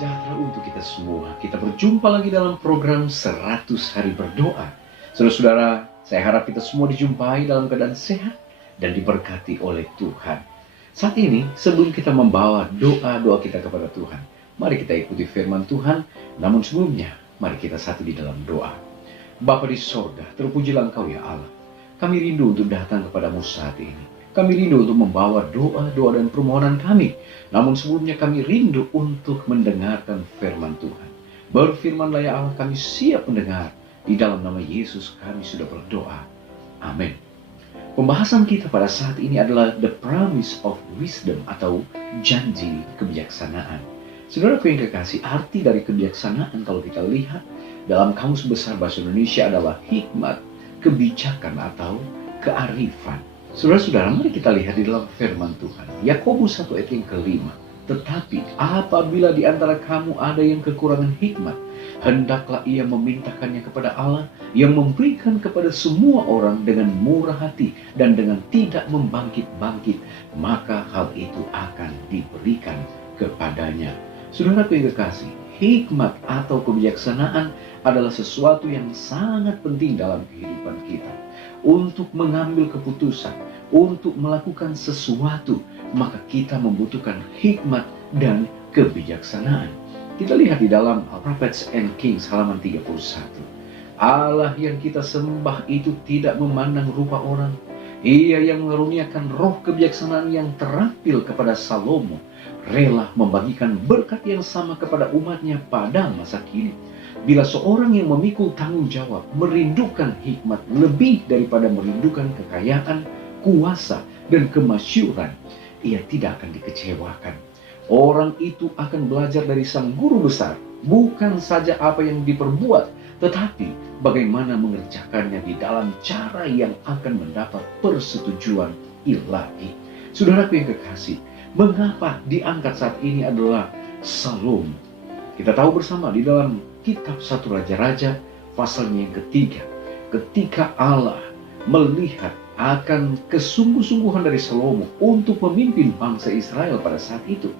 sejahtera untuk kita semua. Kita berjumpa lagi dalam program 100 Hari Berdoa. Saudara-saudara, saya harap kita semua dijumpai dalam keadaan sehat dan diberkati oleh Tuhan. Saat ini, sebelum kita membawa doa-doa kita kepada Tuhan, mari kita ikuti firman Tuhan. Namun sebelumnya, mari kita satu di dalam doa. Bapa di sorga, terpujilah Engkau ya Allah. Kami rindu untuk datang kepadamu saat ini. Kami rindu untuk membawa doa-doa dan permohonan kami. Namun sebelumnya kami rindu untuk mendengarkan firman Tuhan. Berfirmanlah ya Allah, kami siap mendengar. Di dalam nama Yesus kami sudah berdoa. Amin. Pembahasan kita pada saat ini adalah The Promise of Wisdom atau janji kebijaksanaan. Saudaraku yang kekasih, arti dari kebijaksanaan kalau kita lihat dalam Kamus Besar Bahasa Indonesia adalah hikmat, kebijakan atau kearifan. Saudara-saudara, mari kita lihat di dalam firman Tuhan. Yakobus 1 ayat yang ke-5. Tetapi apabila di antara kamu ada yang kekurangan hikmat, hendaklah ia memintakannya kepada Allah yang memberikan kepada semua orang dengan murah hati dan dengan tidak membangkit-bangkit, maka hal itu akan diberikan kepadanya. Saudaraku yang kekasih, hikmat atau kebijaksanaan adalah sesuatu yang sangat penting dalam kehidupan kita. Untuk mengambil keputusan, untuk melakukan sesuatu, maka kita membutuhkan hikmat dan kebijaksanaan. Kita lihat di dalam Prophets and Kings halaman 31. Allah yang kita sembah itu tidak memandang rupa orang. Ia yang mengaruniakan roh kebijaksanaan yang terampil kepada Salomo, rela membagikan berkat yang sama kepada umatnya pada masa kini. Bila seorang yang memikul tanggung jawab merindukan hikmat lebih daripada merindukan kekayaan, kuasa, dan kemasyhuran, ia tidak akan dikecewakan. Orang itu akan belajar dari sang guru besar, bukan saja apa yang diperbuat, tetapi bagaimana mengerjakannya di dalam cara yang akan mendapat persetujuan ilahi. Saudaraku yang kekasih, mengapa diangkat saat ini adalah Salomo? Kita tahu bersama di dalam Kitab 1 Raja-Raja pasalnya yang ketiga, ketika Allah melihat akan kesungguh-sungguhan dari Salomo untuk memimpin bangsa Israel pada saat itu,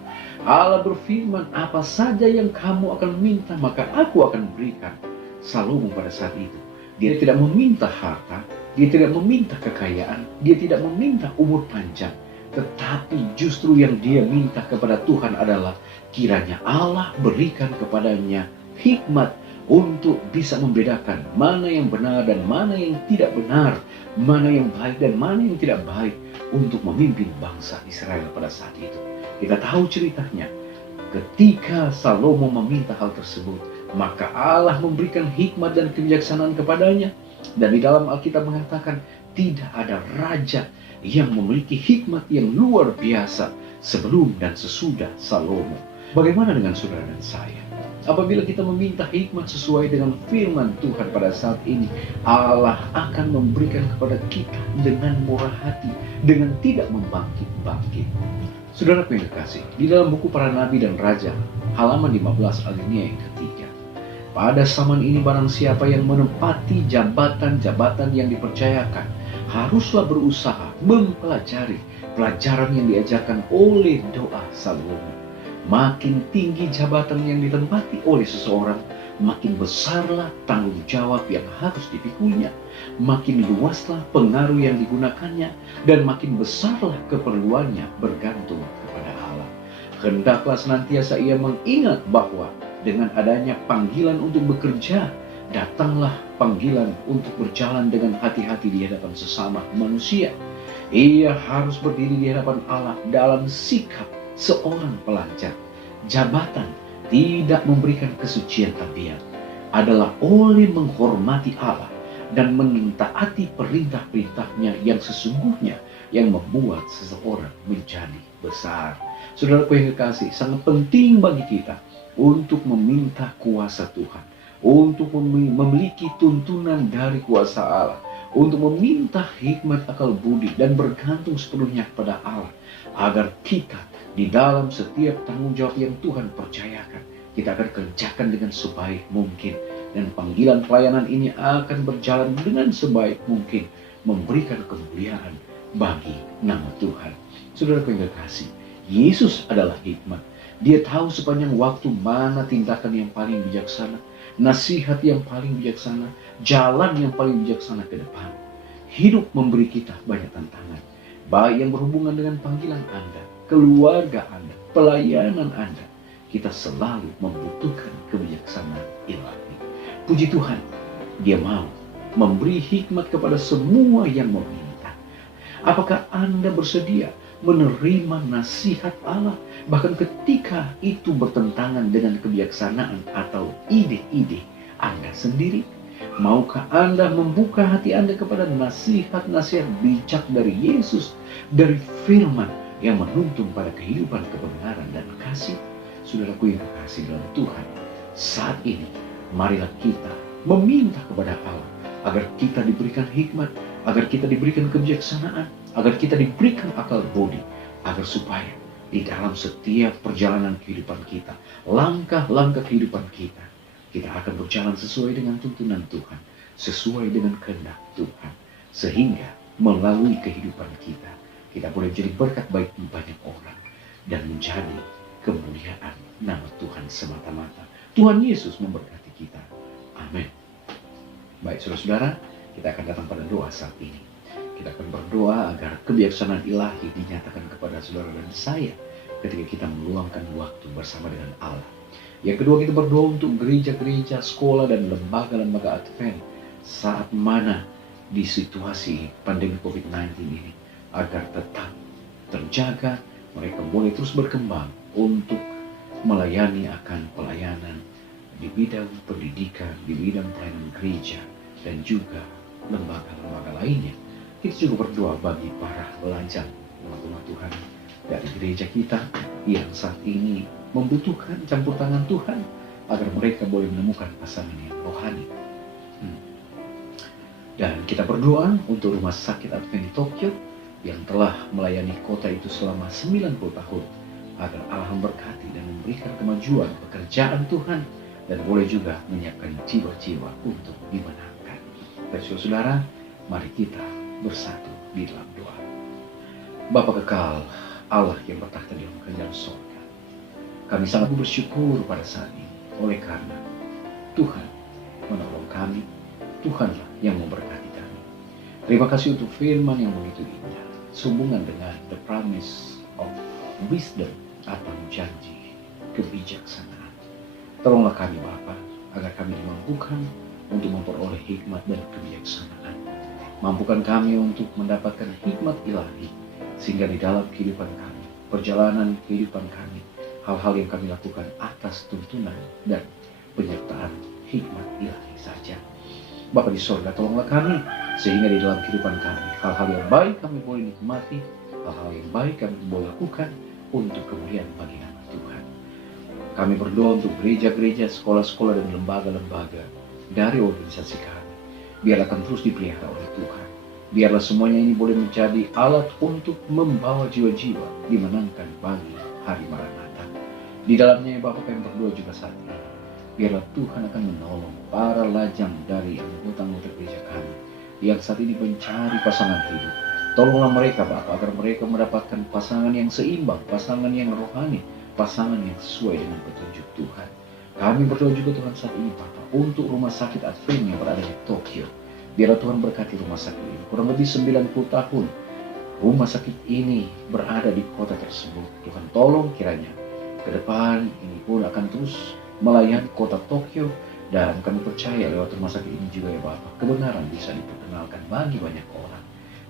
Allah berfirman, apa saja yang kamu akan minta maka aku akan berikan. Salomo pada saat itu, dia tidak meminta harta, dia tidak meminta kekayaan, dia tidak meminta umur panjang, tetapi justru yang dia minta kepada Tuhan adalah kiranya Allah berikan kepadanya hikmat untuk bisa membedakan mana yang benar dan mana yang tidak benar, mana yang baik dan mana yang tidak baik untuk memimpin bangsa Israel pada saat itu. Kita tahu ceritanya, ketika Salomo meminta hal tersebut, maka Allah memberikan hikmat dan kebijaksanaan kepadanya. Dan di dalam Alkitab mengatakan, tidak ada raja yang memiliki hikmat yang luar biasa sebelum dan sesudah Salomo. Bagaimana dengan saudara dan saya? Apabila kita meminta hikmat sesuai dengan firman Tuhan pada saat ini, Allah akan memberikan kepada kita dengan murah hati, dengan tidak membangkit-bangkit. Saudaraku yang kekasih, di dalam buku Para Nabi dan Raja, halaman 15 alinea yang ketiga. Pada zaman ini barang siapa yang menempati jabatan-jabatan yang dipercayakan, haruslah berusaha mempelajari pelajaran yang diajarkan oleh doa Salomo. Makin tinggi jabatan yang ditempati oleh seseorang, makin besarlah tanggung jawab yang harus dipikulnya, makin luaslah pengaruh yang digunakannya, dan makin besarlah keperluannya bergantung kepada Allah. Hendaklah senantiasa ia mengingat bahwa dengan adanya panggilan untuk bekerja, datanglah panggilan untuk berjalan dengan hati-hati di hadapan sesama manusia. Ia harus berdiri di hadapan Allah dalam sikap seorang pelajar. Jabatan tidak memberikan kesucian tabiat, adalah oleh menghormati Allah dan mentaati perintah-perintahnya yang sesungguhnya yang membuat seseorang menjadi besar. Saudaraku yang kekasih, sangat penting bagi kita untuk meminta kuasa Tuhan, untuk memiliki tuntunan dari kuasa Allah, untuk meminta hikmat akal budi dan bergantung sepenuhnya kepada Allah, agar kita di dalam setiap tanggung jawab yang Tuhan percayakan, kita akan kerjakan dengan sebaik mungkin. Dan panggilan pelayanan ini akan berjalan dengan sebaik mungkin, memberikan kemuliaan bagi nama Tuhan. Saudaraku yang kekasih, Yesus adalah hikmat. Dia tahu sepanjang waktu mana tindakan yang paling bijaksana, nasihat yang paling bijaksana, jalan yang paling bijaksana ke depan. Hidup memberi kita banyak tantangan, baik yang berhubungan dengan panggilan Anda, keluarga Anda, pelayanan Anda. Kita selalu membutuhkan kebijaksanaan ilahi. Puji Tuhan, Dia mau memberi hikmat kepada semua yang meminta. Apakah Anda bersedia menerima nasihat Allah, bahkan ketika itu bertentangan dengan kebijaksanaan atau ide-ide Anda sendiri? Maukah Anda membuka hati Anda kepada nasihat-nasihat bijak dari Yesus, dari firman yang menuntun pada kehidupan kebenaran dan kasih? Saudaraku yang kekasih dalam Tuhan, saat ini marilah kita meminta kepada Allah agar kita diberikan hikmat, agar kita diberikan kebijaksanaan, agar kita diberikan akal budi, agar supaya di dalam setiap perjalanan kehidupan kita, langkah-langkah kehidupan kita, kita akan berjalan sesuai dengan tuntunan Tuhan, sesuai dengan kehendak Tuhan, sehingga melalui kehidupan kita, kita boleh menjadi berkat bagi banyak orang dan menjadi kemuliaan nama Tuhan semata-mata. Tuhan Yesus memberkati kita. Amin. Baik saudara-saudara, kita akan datang pada doa saat ini. Kita akan berdoa agar kebijaksanaan ilahi dinyatakan kepada saudara dan saya ketika kita meluangkan waktu bersama dengan Allah. Yang kedua, kita berdoa untuk gereja-gereja, sekolah, dan lembaga-lembaga Advent saat mana di situasi pandemi COVID-19 ini, agar tetap terjaga, mereka boleh terus berkembang untuk melayani akan pelayanan di bidang pendidikan, di bidang pelayanan gereja, dan juga lembaga-lembaga lainnya. Kita juga berdoa bagi para pelajar rumah Tuhan dari gereja kita yang saat ini membutuhkan campur tangan Tuhan agar mereka boleh menemukan pasangan yang rohani. Dan kita berdoa untuk Rumah Sakit Advent Tokyo yang telah melayani kota itu selama 90 tahun, agar Allah memberkati dan memberikan kemajuan pekerjaan Tuhan dan boleh juga menyiapkan jiwa-jiwa untuk dimenangkan. Baik saudara, mari kita bersatu di dalam doa. Bapa kekal, Allah yang bertakhta di dalam kerajaan surga, kami sangat bersyukur pada saat ini oleh karena Tuhan menolong kami, Tuhanlah yang memberkati kami. Terima kasih untuk firman yang begitu indah, sehubungan dengan the promise of wisdom atau janji kebijaksanaan. Tolonglah kami Bapa, agar kami dimampukan untuk memperoleh hikmat dan kebijaksanaan. Mampukan kami untuk mendapatkan hikmat ilahi, sehingga di dalam kehidupan kami, perjalanan kehidupan kami, hal-hal yang kami lakukan atas tuntunan dan penyertaan hikmat ilahi saja. Bapa di sorga, tolonglah kami, sehingga di dalam kehidupan kami, hal-hal yang baik kami boleh nikmati, hal-hal yang baik kami boleh lakukan untuk kemuliaan bagi nama Tuhan. Kami berdoa untuk gereja-gereja, sekolah-sekolah, dan lembaga-lembaga dari organisasi kami. Biarlah akan terus dipelihara oleh Tuhan. Biarlah semuanya ini boleh menjadi alat untuk membawa jiwa-jiwa dimenangkan bagi hari Maranatha. Di dalamnya Bapak kami berdoa juga saat ini, biarlah Tuhan akan menolong para lajang dari anggota-anggota gereja kami yang saat ini mencari pasangan hidup. Tolonglah mereka Bapak, agar mereka mendapatkan pasangan yang seimbang, pasangan yang rohani, pasangan yang sesuai dengan petunjuk Tuhan. Kami berdoa juga Tuhan saat ini Bapak, untuk Rumah Sakit Advent yang berada di Tokyo. Biarlah Tuhan berkati rumah sakit ini. Kurang lebih 90 tahun rumah sakit ini berada di kota tersebut. Tuhan tolong kiranya ke depan ini pun akan terus melayani kota Tokyo. Dan kami percaya lewat rumah sakit ini juga ya Bapak, kebenaran bisa diperkenalkan bagi banyak orang.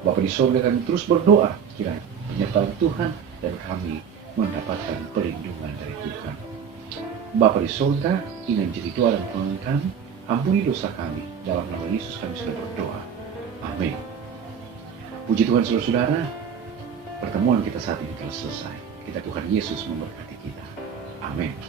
Bapak di surga, kami terus berdoa kiranya penyertaan Tuhan dan kami mendapatkan perlindungan dari Tuhan. Bapa di surga, ini menjadi doa dan permohonan kami. Ampuni dosa kami, dalam nama Yesus kami sudah berdoa. Amin. Puji Tuhan saudara-saudara, pertemuan kita saat ini telah selesai. Kita Tuhan Yesus memberkati kita. Amin.